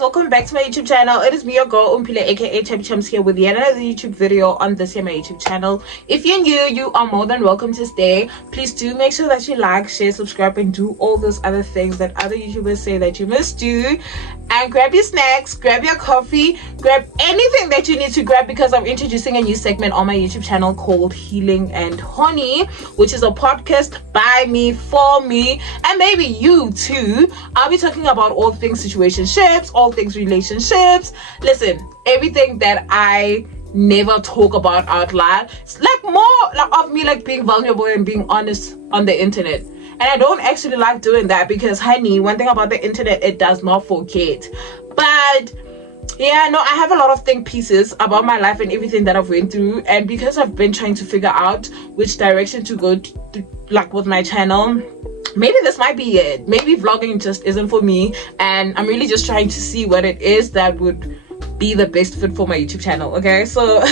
welcome back to my YouTube channel. It is me, your girl Umpile, aka Chubby Chums, here with yet another YouTube video on this here my YouTube channel. If you're new, you are more than welcome to stay. Please do make sure that you like, share, subscribe, and do all those other things that other YouTubers say that you must do. And grab your snacks, grab your coffee, grab anything that you need to grab, because I'm introducing a new segment on my YouTube channel called Healing and Horny, which is a podcast by me, for me, and maybe you too. I'll be talking about all things situationships, all things relationships. Listen, everything that I never talk about out loud. It's like more like of me like being vulnerable and being honest on the internet. And I don't actually like doing that because, honey, one thing about the internet, it does not forget. But yeah, no, I have a lot of think pieces about my life and everything that I've went through. And because I've been trying to figure out which direction to go to, like with my channel, maybe this might be it. Maybe vlogging just isn't for me. And I'm really just trying to see what it is that would be the best fit for my YouTube channel. Okay, so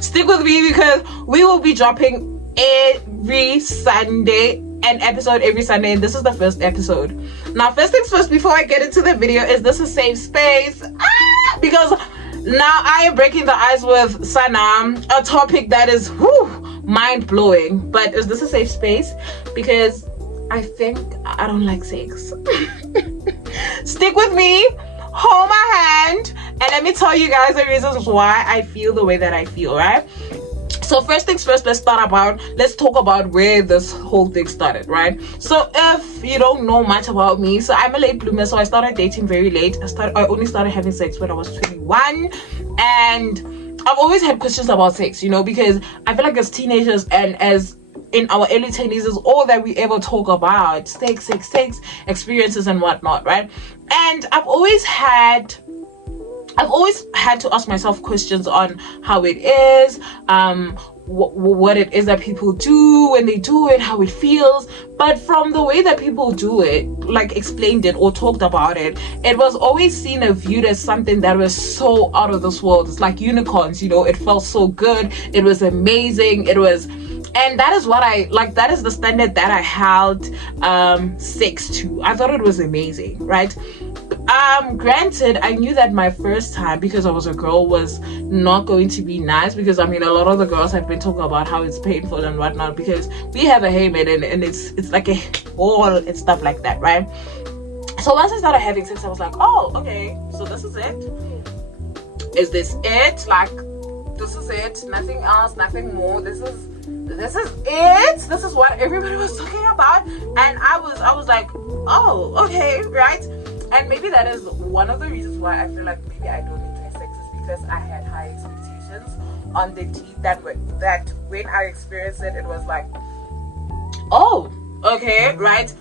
stick with me because we will be dropping every Sunday, an episode every Sunday, and this is the first episode. Now, first things first, before I get into the video, is this a safe space? Because now I am breaking the ice with Sanam, a topic that is mind-blowing. But is this a safe space? Because I think I don't like sex. Stick with me, hold my hand, and let me tell you guys the reasons why I feel the way that I feel, right? So first things first, let's talk about where this whole thing started, right? So if you don't know much about me, so I'm a late bloomer, so I started dating very late. I only started having sex when I was 21, and I've always had questions about sex, you know, because I feel like as teenagers and as in our early 20s is all that we ever talk about, sex experiences and whatnot, right? And I've always had to ask myself questions on how it is, what it is that people do when they do it, how it feels. But from the way that people do it, like explained it or talked about it, it was always seen or viewed as something that was so out of this world. It's like unicorns, you know, it felt so good, it was amazing, and that is what I like. That is the standard that I held sex to. I thought it was amazing, right? Granted, I knew that my first time, because I was a girl, was not going to be nice, because I mean a lot of the girls have been talking about how it's painful and whatnot, because we have a hymen and it's like a hole and stuff like that, right? So once I started having sex, I was like, oh, okay, so this is it. Is this it? Like, this is it, nothing else, nothing more. This is it. This is what everybody was talking about. And I was like, oh, okay, right? And maybe that is one of the reasons why I feel like maybe I don't enjoy sex, is because I had high expectations on the teeth that when I experienced it, it was like, oh, okay, right?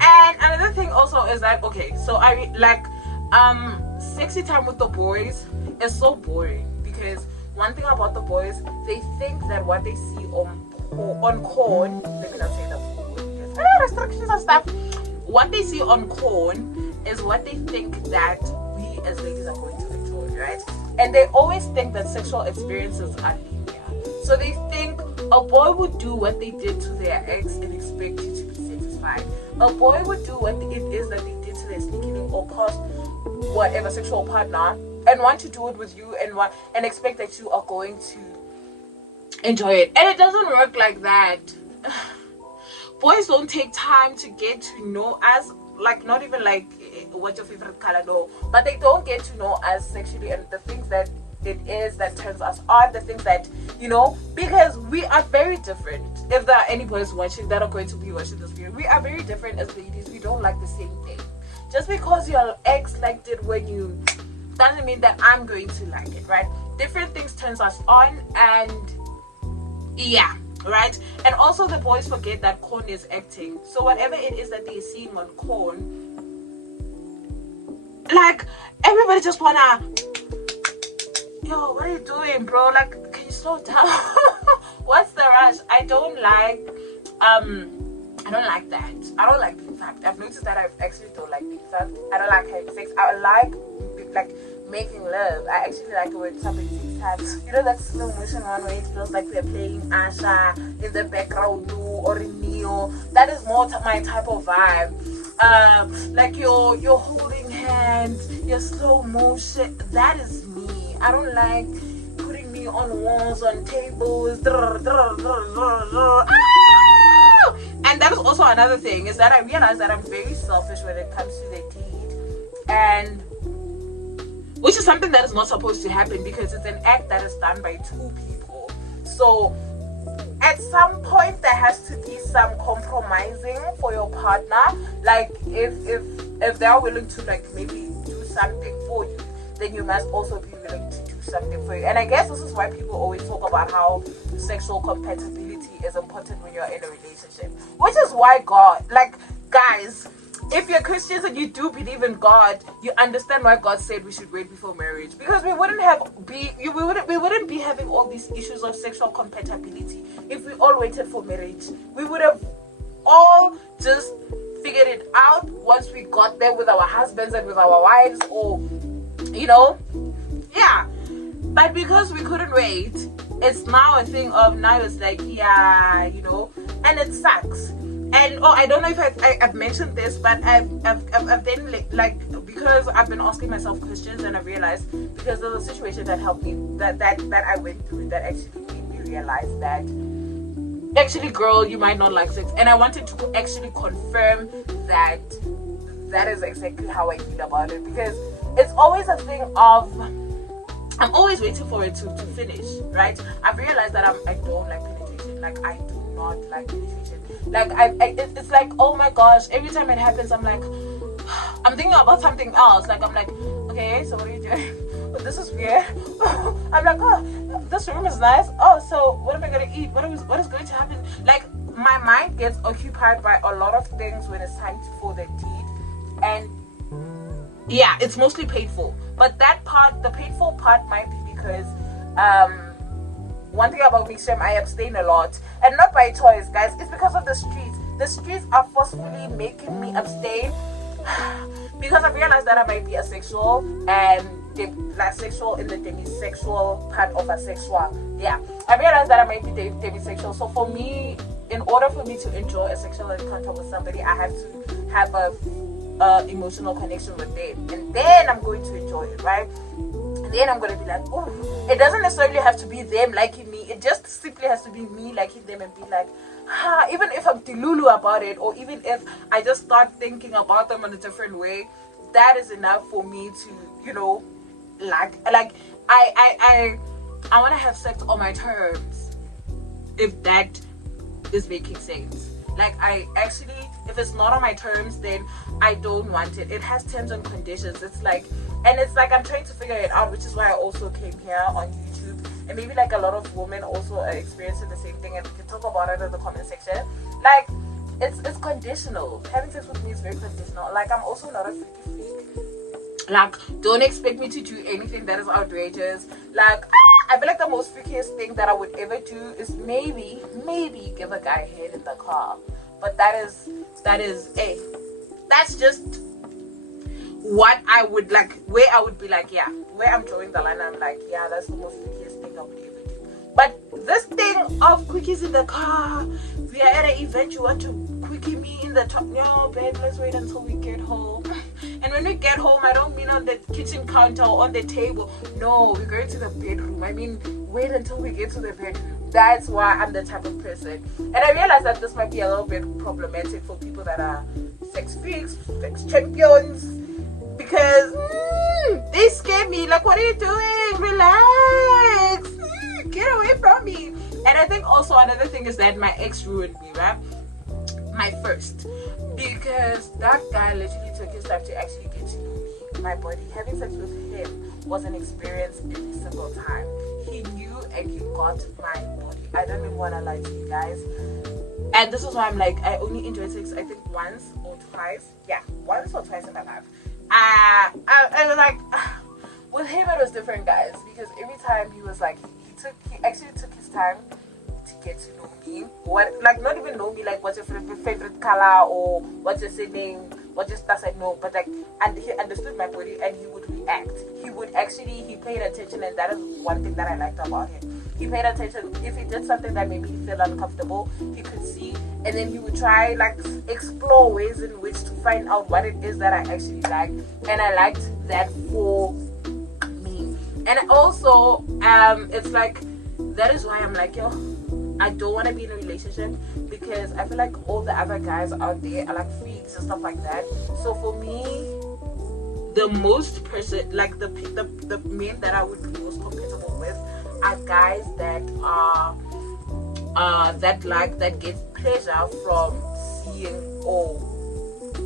And another thing also is that, okay, so I like sexy time with the boys is so boring, because one thing about the boys, they think that what they see on corn, let me not say that because restrictions and stuff, what they see on corn is what they think that we as ladies are going to enjoy, right? And they always think that sexual experiences are linear. So they think a boy would do what they did to their ex and expect you to be satisfied. A boy would do what it is that they did to their sneaking or past whatever sexual partner and want to do it with you and expect that you are going to enjoy it. And it doesn't work like that. Boys don't take time to get to know us, like not even like what's your favorite color, no, but they don't get to know us sexually and the things that it is that turns us on, the things that, you know, because we are very different. If there are any boys watching that are going to be watching this video, we are very different as ladies. We don't like the same thing. Just because your ex liked it when you, doesn't mean that I'm going to like it, right? Different things turns us on, and yeah, right? And also the boys forget that corn is acting. So whatever it is that they're seeing on corn, like everybody just wanna, yo, what are you doing, bro? Like, can you slow down? What's the rush? I don't like that. I don't like being fucked. I've noticed that I actually don't like being fucked. I don't like having sex. I like making love. I actually like it when somebody takes time. You know that slow motion one where it feels like they're playing Asha in the background or in Neo. That is more my type of vibe. Like you're holding hands hands, your slow motion. That is me. I don't like putting me on walls, on tables. And that is also another thing, is that I realize that I'm very selfish when it comes to the deed, and which is something that is not supposed to happen, because it's an act that is done by two people. So at some point there has to be some compromising for your partner. Like if they are willing to like maybe do something for you, then you must also be willing to do something for you. And I guess this is why people always talk about how sexual compatibility is important when you're in a relationship, which is why God, like, guys, if you're Christians and you do believe in God, you understand why God said we should wait before marriage, because we wouldn't be having all these issues of sexual compatibility if we all waited for marriage. We would have all just figured it out once we got there with our husbands and with our wives, or yeah. But because we couldn't wait, it's now a thing of, now it's like, yeah, and it sucks. And I don't know if I've mentioned this, but I've then like because I've been asking myself questions, and I realized, because there was a situation that helped me, that I went through, that actually made me realize that actually, girl, you might not like sex. And I wanted to actually confirm that is exactly how I feel about it, because it's always a thing of, I'm always waiting for it to finish, right? I've realized that I don't like penetration. Like, I do not like penetration. Like, it's like, oh my gosh, every time it happens, I'm like, I'm thinking about something else. Like, I'm like, okay, so what are you doing? Oh, this is weird. I'm like, oh, this room is nice. Oh, so what am I gonna eat? What is going to happen? Like, my mind gets occupied by a lot of things when it's time for the deed, and yeah, it's mostly painful. But that part, the painful part, might be because one thing about me, Shem, I abstain a lot, and not by choice, guys. It's because of the streets. The streets are forcefully making me abstain because I realized that I might be asexual, and sexual in the demisexual part of asexual. Yeah, I realized that I might be demisexual. So for me, in order for me to enjoy a sexual encounter with somebody, I have to have a emotional connection with them, and then I'm going to enjoy it, right? And then I'm going to be like, oh, it doesn't necessarily have to be them liking me. It just simply has to be me liking them, and be like, even if I'm delulu about it, or even if I just start thinking about them in a different way, that is enough for me to, like I want to have sex on my terms, if that is making sense. Like, I actually, if it's not on my terms, then I don't want it. It has terms and conditions. It's like I'm trying to figure it out, which is why I also came here on YouTube. And maybe like a lot of women also are experiencing the same thing, and we can talk about it in the comment section. Like, it's conditional. Having sex with me is very conditional. Like, I'm also not a freaky freak. Like, don't expect me to do anything that is outrageous. Like, I feel like the most freakiest thing that I would ever do is maybe give a guy a head in the car. But that is that's just what I would like, where I would be like, yeah, where I'm drawing the line, I'm like, yeah, that's the most freakiest thing I would ever do. But this thing of quickies in the car, we are at an event, you want to quickie me in the top. No, babe, let's wait until we get home. And when we get home, I don't mean on the kitchen counter or on the table. No, we're going to the bedroom. I mean, wait until we get to the bedroom. That's why I'm the type of person. And I realize that this might be a little bit problematic for people that are sex freaks, sex champions, because they scare me. Like, what are you doing? Relax. Get away from me. And I think also another thing is that my ex ruined me, right? My first. Because that guy literally took his time to actually get to know me, my body. Having sex with him was an experience every single time. He knew and he got my body. I don't even want to lie to you guys. And this is why I'm like, I only enjoyed sex, I think, once or twice. Yeah, once or twice in my life. I was like, with him it was different, guys. Because every time he was like, he actually took his time to get to know me. What, like, not even know me, like, what's your favorite color, or what's your sibling, what your stuff, I know, but like, and he understood my body, and he would react. He paid attention, and that is one thing that I liked about him. he paid attention. If he did something that made me feel uncomfortable, he could see, and then he would try like explore ways in which to find out what it is that I actually like, and I liked that for me. And also it's like that is why I'm like, yo, I don't want to be in a relationship, because I feel like all the other guys out there are like freaks and stuff like that. So for me, the most person, like the men that I would be most compatible with are guys that are that get pleasure from seeing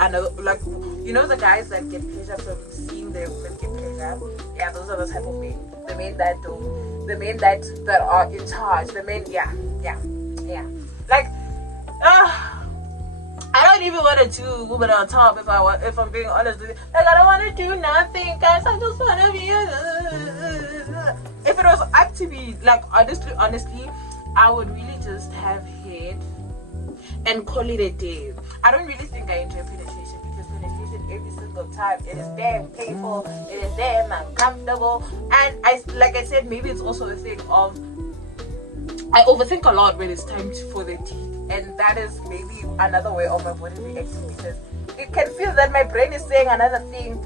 another, like, you know, the guys that get pleasure from seeing their women get pleasure. Yeah, those are the type of men. The men that do, the men that are in charge. The men, yeah. Like, I don't even want to do women on top, if I'm being honest with you. Like, I don't want to do nothing, guys. I just want to be. If it was up to me, like, honestly, I would really just have head and call it a day. I don't really think I enjoy penetration, because penetration every single time, it is damn painful, it is damn uncomfortable, and like I said, maybe it's also a thing of I overthink a lot when it's time for the teeth, and that is maybe another way of my body reacting, because it can feel that my brain is saying another thing,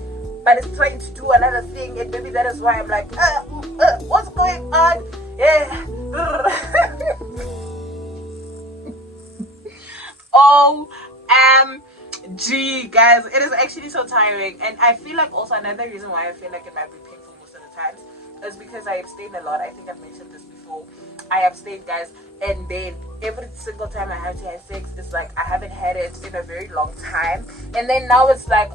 but it's trying to do another thing, and maybe that is why I'm like, what's going on? Yeah. OMG, guys, it is actually so tiring, and I feel like also another reason why I feel like it might be painful most of the times is because I abstain a lot. I think I've mentioned this before. I abstain, guys, and then every single time I have to have sex, it's like I haven't had it in a very long time, and then now it's like,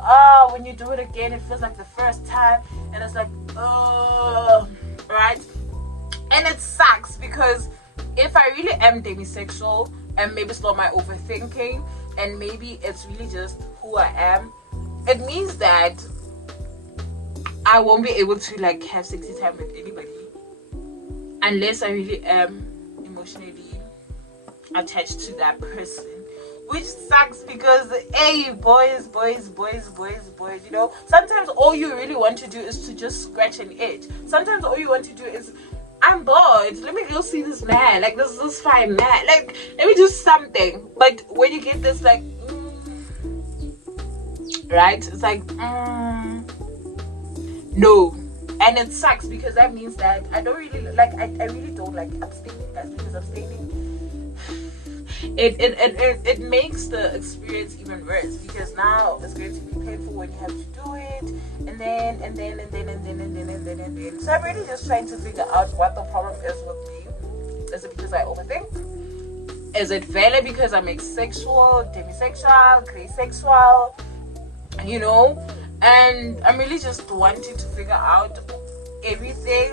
when you do it again, it feels like the first time, and it's like, right? And it sucks, because if I really am demisexual, and maybe it's not my overthinking, and maybe it's really just who I am, it means that I won't be able to like have sexy time with anybody unless I really am emotionally attached to that person, which sucks, because hey, boys, you know, sometimes all you really want to do is to just scratch an itch. Sometimes all you want to do is, I'm bored, let me go see this man, like this fine man, like let me do something. But when you get this like right, it's like no. And it sucks, because that means that I don't really like, I really don't like abstaining, guys, because abstaining it makes the experience even worse, because now it's going to be painful when you have to do it, and then. So I'm really just trying to figure out what the problem is with me. Is it because I overthink? Is it valid because I'm asexual, demisexual, gray sexual? You know? And I'm really just wanting to figure out everything.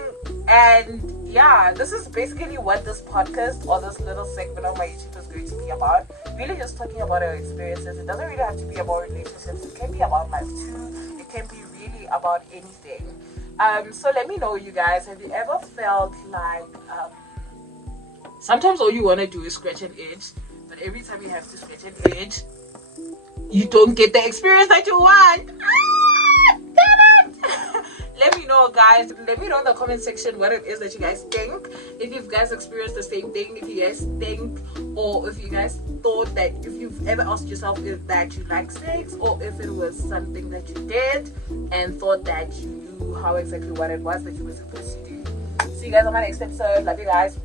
And yeah, this is basically what this podcast or this little segment of my YouTube is going to be about. Really just talking about our experiences. It doesn't really have to be about relationships. It can be about life too. It can be really about anything. So let me know, you guys, have you ever felt like sometimes all you want to do is scratch an itch, but every time you have to scratch an itch, you don't get the experience that you want? Damn it! Let me know, guys. Let me know in the comment section what it is that you guys think. If you guys experienced the same thing, if you guys think, or if you guys thought that, if you've ever asked yourself if that you like sex, or if it was something that you did and thought that you knew how exactly what it was that you were supposed to do. See you guys on my next episode. Love you guys.